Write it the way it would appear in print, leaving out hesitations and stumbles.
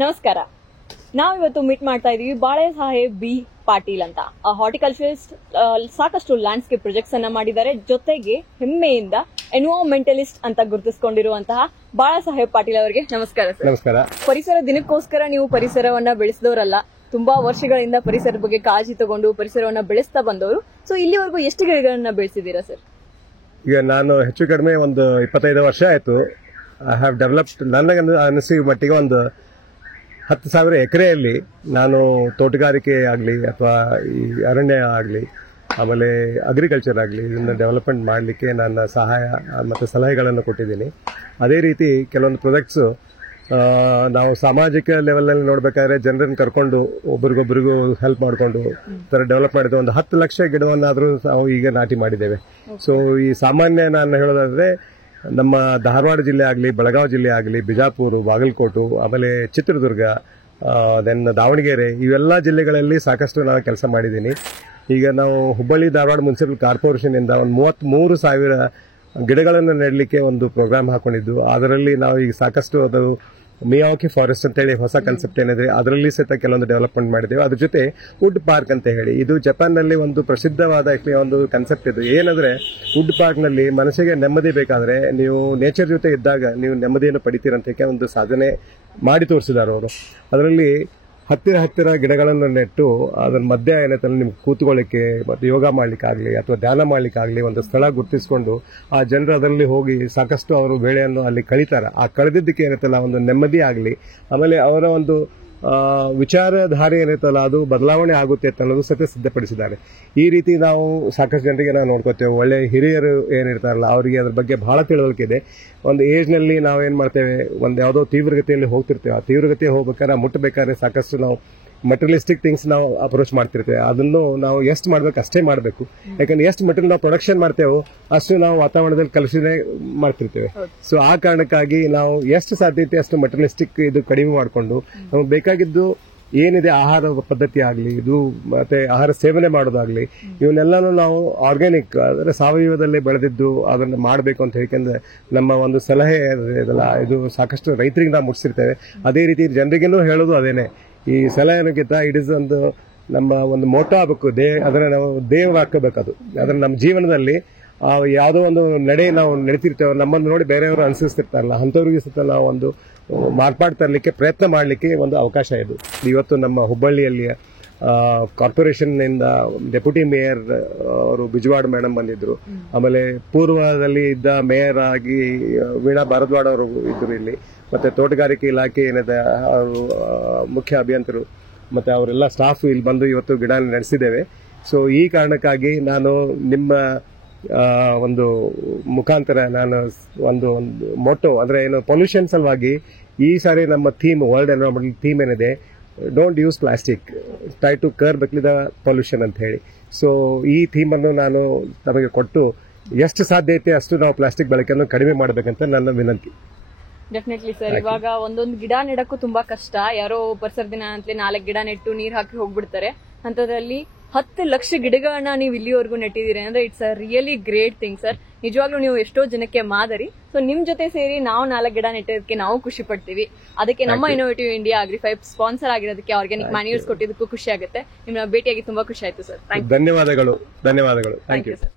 ನಮಸ್ಕಾರ. ನಾವಿವತ್ತು ಮೀಟ್ ಮಾಡ್ತಾ ಇದೀವಿ ಬಾಳೆ ಸಾಹೇಬ್ ಬಿ ಪಾಟೀಲ್ ಅಂತ ಹಾರ್ಟಿಕಲ್ಚರಿಸ್ಟ್. ಸಾಕಷ್ಟು ಲ್ಯಾಂಡ್ಸ್ಕೇಪ್ ಪ್ರಾಜೆಕ್ಟ್ಸ್ ಅನ್ನ ಮಾಡಿದ್ದಾರೆ. ಜೊತೆಗೆ ಹೆಮ್ಮೆಯಿಂದ ಎನ್ವೈರನ್ಮೆಂಟಲಿಸ್ಟ್ ಅಂತ ಗುರುತಿಸಿಕೊಂಡಿರುವಂತಹ ಬಾಳಾ ಸಾಹೇಬ್ ಪಾಟೀಲ್ ಅವರಿಗೆ ನಮಸ್ಕಾರ ಸರ್. ನಮಸ್ಕಾರ. ಪರಿಸರ ದಿನಕ್ಕೋಸ್ಕರ ನೀವು ಪರಿಸರವನ್ನ ಬೆಳೆಸಿದವರಲ್ಲ, ತುಂಬಾ ವರ್ಷಗಳಿಂದ ಪರಿಸರದ ಬಗ್ಗೆ ಕಾಳಜಿ ತಗೊಂಡು ಪರಿಸರವನ್ನ ಬೆಳೆಸ್ತಾ ಬಂದವರು. ಸೊ ಇಲ್ಲಿವರೆಗೂ ಎಷ್ಟು ಗಿಡಗಳನ್ನ ಬೆಳೆಸಿದ್ದೀರಾ ಸರ್? ಈಗ ನಾನು ಹೆಚ್ಚು ಕಡಿಮೆ ಒಂದು 25 ವರ್ಷ ಆಯ್ತು. ಐ ಹ್ಯಾವ್ ಡೆವಲಪ್ಡ್, ನನಗೆ ಅನಿಸಿದ ಮಟ್ಟಿಗೆ ಒಂದು 10,000 ಎಕರೆಯಲ್ಲಿ ನಾನು ತೋಟಗಾರಿಕೆ ಆಗಲಿ ಅಥವಾ ಈ ಅರಣ್ಯ ಆಗಲಿ ಆಮೇಲೆ ಅಗ್ರಿಕಲ್ಚರ್ ಆಗಲಿ ಇದನ್ನು ಡೆವಲಪ್ಮೆಂಟ್ ಮಾಡಲಿಕ್ಕೆ ನನ್ನ ಸಹಾಯ ಮತ್ತು ಸಲಹೆಗಳನ್ನು ಕೊಟ್ಟಿದ್ದೀನಿ. ಅದೇ ರೀತಿ ಕೆಲವೊಂದು ಪ್ರಾಜೆಕ್ಟ್ಸು ನಾವು ಸಾಮಾಜಿಕ ಲೆವೆಲ್ನಲ್ಲಿ ನೋಡಬೇಕಾದ್ರೆ ಜನರನ್ನು ಕರ್ಕೊಂಡು ಒಬ್ರಿಗೊಬ್ರಿಗೂ ಹೆಲ್ಪ್ ಮಾಡಿಕೊಂಡು ಥರ ಡೆವಲಪ್ ಮಾಡಿದ ಒಂದು 10 ಲಕ್ಷ ಗಿಡವನ್ನಾದರೂ ನಾವು ಈಗ ನಾಟಿ ಮಾಡಿದ್ದೇವೆ. ಸೊ ಈ ಸಾಮಾನ್ಯ ನಾನು ಹೇಳೋದಾದ್ರೆ ನಮ್ಮ ಧಾರವಾಡ ಜಿಲ್ಲೆ ಆಗಲಿ, ಬೆಳಗಾವಿ ಜಿಲ್ಲೆ ಆಗಲಿ, ಬಿಜಾಪುರ, ಬಾಗಲಕೋಟು, ಆಮೇಲೆ ಚಿತ್ರದುರ್ಗ, ದೆನ್ ದಾವಣಗೆರೆ, ಇವೆಲ್ಲ ಜಿಲ್ಲೆಗಳಲ್ಲಿ ಸಾಕಷ್ಟು ನಾನು ಕೆಲಸ ಮಾಡಿದ್ದೀನಿ. ಈಗ ನಾವು ಹುಬ್ಬಳ್ಳಿ ಧಾರವಾಡ ಮುನ್ಸಿಪಲ್ ಕಾರ್ಪೊರೇಷನ್ ಇಂದ ಒಂದು 33,000 ಗಿಡಗಳನ್ನು ನೆಡಲಿಕ್ಕೆ ಒಂದು ಪ್ರೋಗ್ರಾಮ್ ಹಾಕೊಂಡಿದ್ದು. ಅದರಲ್ಲಿ ನಾವು ಈಗ ಸಾಕಷ್ಟು ಅದು ಮಿಯಾವಾಕಿ ಫಾರೆಸ್ಟ್ ಅಂತೇಳಿ ಹೊಸ ಕಾನ್ಸೆಪ್ಟ್ ಏನಿದೆ ಅದರಲ್ಲಿ ಸಹಿತ ಕೆಲವೊಂದು ಡೆವಲಪ್ಮೆಂಟ್ ಮಾಡಿದ್ದೇವೆ. ಅದ್ರ ಜೊತೆ ವುಡ್ ಪಾರ್ಕ್ ಅಂತ ಹೇಳಿ, ಇದು ಜಪಾನ್ನಲ್ಲಿ ಒಂದು ಪ್ರಸಿದ್ಧವಾದ ಒಂದು ಕಾನ್ಸೆಪ್ಟ್ ಇದು. ಏನಂದ್ರೆ ವುಡ್ ಪಾರ್ಕ್ನಲ್ಲಿ ಮನಸ್ಸಿಗೆ ನೆಮ್ಮದಿ ಬೇಕಾದ್ರೆ ನೀವು ನೇಚರ್ ಜೊತೆ ಇದ್ದಾಗ ನೀವು ನೆಮ್ಮದಿಯನ್ನು ಪಡಿತೀರಂತ ಒಂದು ಸಾಧನೆ ಮಾಡಿ ತೋರಿಸಿದ್ದಾರೆ ಅವರು. ಅದರಲ್ಲಿ ಹತ್ತಿರ ಗಿಡಗಳನ್ನು ನೆಟ್ಟು ಅದರ ಮಧ್ಯೆ ಏನೈತಲ್ಲ ನಿಮ್ಗೆ ಕೂತ್ಕೊಳ್ಳಿಕ್ಕೆ ಮತ್ತು ಯೋಗ ಮಾಡ್ಲಿಕ್ಕಾಗಲಿ ಅಥವಾ ಧ್ಯಾನ ಮಾಡ್ಲಿಕ್ಕಾಗಲಿ ಒಂದು ಸ್ಥಳ ಗುರುತಿಸಿಕೊಂಡು ಆ ಜನರು ಅದರಲ್ಲಿ ಹೋಗಿ ಸಾಕಷ್ಟು ಅವರು ವೇಳೆಯನ್ನು ಅಲ್ಲಿ ಕಳೀತಾರೆ. ಆ ಕಳೆದಿದ್ದಕ್ಕೆ ಏನೈತಲ್ಲ ಒಂದು ನೆಮ್ಮದಿ ಆಗಲಿ, ಆಮೇಲೆ ಅವರ ಒಂದು ವಿಚಾರಧಾರೆ ಏನೈತಲ್ಲ ಅದು ಬದಲಾವಣೆ ಆಗುತ್ತೆ ಅಂತ ಅನ್ನೋದು ಸತ್ಯ ಸಿದ್ಧಪಡಿಸಿದ್ದಾರೆ. ಈ ರೀತಿ ನಾವು ಸಾಕಷ್ಟು ಜನರಿಗೆ ನಾವು ನೋಡ್ಕೋತೇವೆ. ಒಳ್ಳೆ ಹಿರಿಯರು ಏನಿರ್ತಾರಲ್ಲ ಅವರಿಗೆ ಅದ್ರ ಬಗ್ಗೆ ಬಹಳ ತಿಳುವಳಿಕೆ ಇದೆ. ಒಂದು ಏಜ್ನಲ್ಲಿ ನಾವೇನು ಮಾಡ್ತೇವೆ, ಒಂದು ಯಾವುದೋ ತೀವ್ರಗತಿಯಲ್ಲಿ ಹೋಗ್ತಿರ್ತೇವೆ. ಆ ತೀವ್ರಗತಿ ಹೋಗ್ಬೇಕಾದ್ರೆ ಮುಟ್ಟಬೇಕಾದ್ರೆ ಸಾಕಷ್ಟು ನಾವು ಮೆಟೀರಿಯಲಿಸ್ಟಿಕ್ ಥಿಂಗ್ಸ್ ನಾವು ಅಪ್ರೋಚ್ ಮಾಡ್ತಿರ್ತೇವೆ. ಅದನ್ನು ನಾವು ಎಷ್ಟು ಮಾಡ್ಬೇಕು ಅಷ್ಟೇ ಮಾಡಬೇಕು. ಯಾಕಂದ್ರೆ ಎಷ್ಟು ಮೆಟೀರಿಯಲ್ ನಾವು ಪ್ರೊಡಕ್ಷನ್ ಮಾಡ್ತೇವೋ ಅಷ್ಟು ನಾವು ವಾತಾವರಣದಲ್ಲಿ ಕಲುಷಣೆ ಮಾಡ್ತಿರ್ತೇವೆ. ಸೊ ಆ ಕಾರಣಕ್ಕಾಗಿ ನಾವು ಎಷ್ಟು ಸಾಧ್ಯತೆ ಅಷ್ಟು ಮೆಟೀರಿಯಲಿಸ್ಟಿಕ್ ಇದು ಕಡಿಮೆ ಮಾಡಿಕೊಂಡು ನಮಗೆ ಬೇಕಾಗಿದ್ದು ಏನಿದೆ ಆಹಾರ ಪದ್ಧತಿ ಆಗಲಿ, ಇದು ಮತ್ತೆ ಆಹಾರ ಸೇವನೆ ಮಾಡೋದಾಗ್ಲಿ, ಇವನ್ನೆಲ್ಲಾನು ನಾವು ಆರ್ಗ್ಯಾನಿಕ್ ಅಂದರೆ ಸಾವಯವದಲ್ಲಿ ಬೆಳೆದಿದ್ದು ಅದನ್ನು ಮಾಡಬೇಕು ಅಂತ ಹೇಳಿಕೆಂದ್ರೆ ನಮ್ಮ ಒಂದು ಸಲಹೆ ಇದಲ್ಲ, ಇದು ಸಾಕಷ್ಟು ರೈತರಿಗೆ ನಾವು ಮುಟ್ಟಿಸಿರ್ತೇವೆ. ಅದೇ ರೀತಿ ಜನರಿಗೂ ಹೇಳೋದು ಅದೇನೆ. ಈ ಸಲಹೆಗಿಂತ ಇಟ್ ಇಸ್ ಒಂದು ನಮ್ಮ ಒಂದು ಮೋಟೋ ಆಗಬೇಕು, ಅದನ್ನ ನಾವು ದೇವ ಹಾಕಬೇಕು. ಅದನ್ನ ನಮ್ಮ ಜೀವನದಲ್ಲಿ ಯಾವುದೋ ಒಂದು ನಡೆ ನಾವು ನಡೀತಿರ್ತೇವೆ, ನಮ್ಮನ್ನು ನೋಡಿ ಬೇರೆಯವರು ಅನುಸರಿಸ್ತಿರ್ತಾರಲ್ಲ ಅಂಥವ್ರಿಗೆ ಸಹ ನಾವು ಒಂದು ಮಾರ್ಪಾಡು ತರಲಿಕ್ಕೆ ಪ್ರಯತ್ನ ಮಾಡಲಿಕ್ಕೆ ಒಂದು ಅವಕಾಶ ಇದು. ಇವತ್ತು ನಮ್ಮ ಹುಬ್ಬಳ್ಳಿಯಲ್ಲಿ ಕಾರ್ಪೊರೇಷನ್ ಇಂದ ಡೆಪ್ಯೂಟಿ ಮೇಯರ್ ಅವರು ಬಿಜವಾಡ್ ಮೇಡಮ್ ಬಂದಿದ್ರು. ಆಮೇಲೆ ಪೂರ್ವದಲ್ಲಿ ಇದ್ದ ಮೇಯರ್ ಆಗಿ ವೀಣಾ ಭಾರದ್ವಾಡ್ ಅವರು ಇದ್ರು ಇಲ್ಲಿ. ಮತ್ತೆ ತೋಟಗಾರಿಕೆ ಇಲಾಖೆ ಏನಿದೆ ಅವರು ಮುಖ್ಯ ಅಭಿಯಂತರು ಮತ್ತೆ ಅವರೆಲ್ಲ ಸ್ಟಾಫ್ ಇಲ್ಲಿ ಬಂದು ಇವತ್ತು ಗಿಡ ನಡೆಸಿದ್ದೇವೆ. ಸೊ ಈ ಕಾರಣಕ್ಕಾಗಿ ನಾನು ನಿಮ್ಮ ಒಂದು ಮುಖಾಂತರ ನಾನು ಒಂದು ಮೋಟೋ ಅಂದ್ರೆ ಏನು ಪೊಲ್ಯೂಷನ್ ಸಲುವಾಗಿ ಈ ಸಾರಿ ನಮ್ಮ ಥೀಮ್ ವರ್ಲ್ಡ್ ಎನ್ವೈರನ್ಮೆಂಟಲ್ ಥೀಮ್ ಏನಿದೆ, don't use plastic, try to curb the pollution ಅಂತ ಹೇಳಿ. ಸೊ ಈ ಥೀಮ್ ಅನ್ನು ನಾನು ನಮಗೆ ಕೊಟ್ಟು ಎಷ್ಟು ಸಾಧ್ಯ ಐತೆ ಅಷ್ಟು ನಾವು ಪ್ಲಾಸ್ಟಿಕ್ ಬಳಕೆಯನ್ನು ಕಡಿಮೆ ಮಾಡಬೇಕಂತ ನನ್ನ ವಿನಂತಿ. Definitely sir. ಇವಾಗ ಒಂದೊಂದು ಗಿಡ ನೆಡಕ್ಕೂ ತುಂಬಾ ಕಷ್ಟ. ಯಾರೋ ಪರಿಸರ ದಿನ ಅಂತಲೇ 4 ಗಿಡ ನೆಟ್ಟು ನೀರ್ ಹಾಕಿ ಹೋಗ್ಬಿಡ್ತಾರೆ. ಅಂತದ್ರಲ್ಲಿ 10 ಲಕ್ಷ ಗಿಡಗಳನ್ನ ನೀವು ಇಲ್ಲಿವರೆಗೂ ನೆಟ್ಟಿದ್ದೀರಿ ಅಂದ್ರೆ it's a really great thing sir. ನಿಜವಾಗ್ಲೂ ನೀವು ಎಷ್ಟೋ ಜನಕ್ಕೆ ಮಾದರಿ. ಸೊ ನಿಮ್ ಜೊತೆ ಸೇರಿ ನಾವು 4 ಗಿಡ ನೆಟ್ಟೋದಕ್ಕೆ ನಾವು ಖುಷಿ ಪಡ್ತೀವಿ. ಅದಕ್ಕೆ ನಮ್ಮ ಇನ್ನೋವೇಟಿವ್ ಇಂಡಿಯಾ ಅಗ್ರಿಫೈಬ್ ಸ್ಪಾನ್ಸರ್ ಆಗಿರೋದಕ್ಕೆ, ಆರ್ಗ್ಯಾನಿಕ್ ಮ್ಯಾನ್ಯೂರ್ಸ್ ಕೊಟ್ಟಿದ್ದಕ್ಕೂ ಖುಷಿ ಆಗುತ್ತೆ. ನಿಮ್ಮನ್ನ ಭೇಟಿಯಾಗಿ ತುಂಬಾ ಖುಷಿ ಆಯ್ತು ಸರ್. ಧನ್ಯವಾದಗಳು. Thank you sir.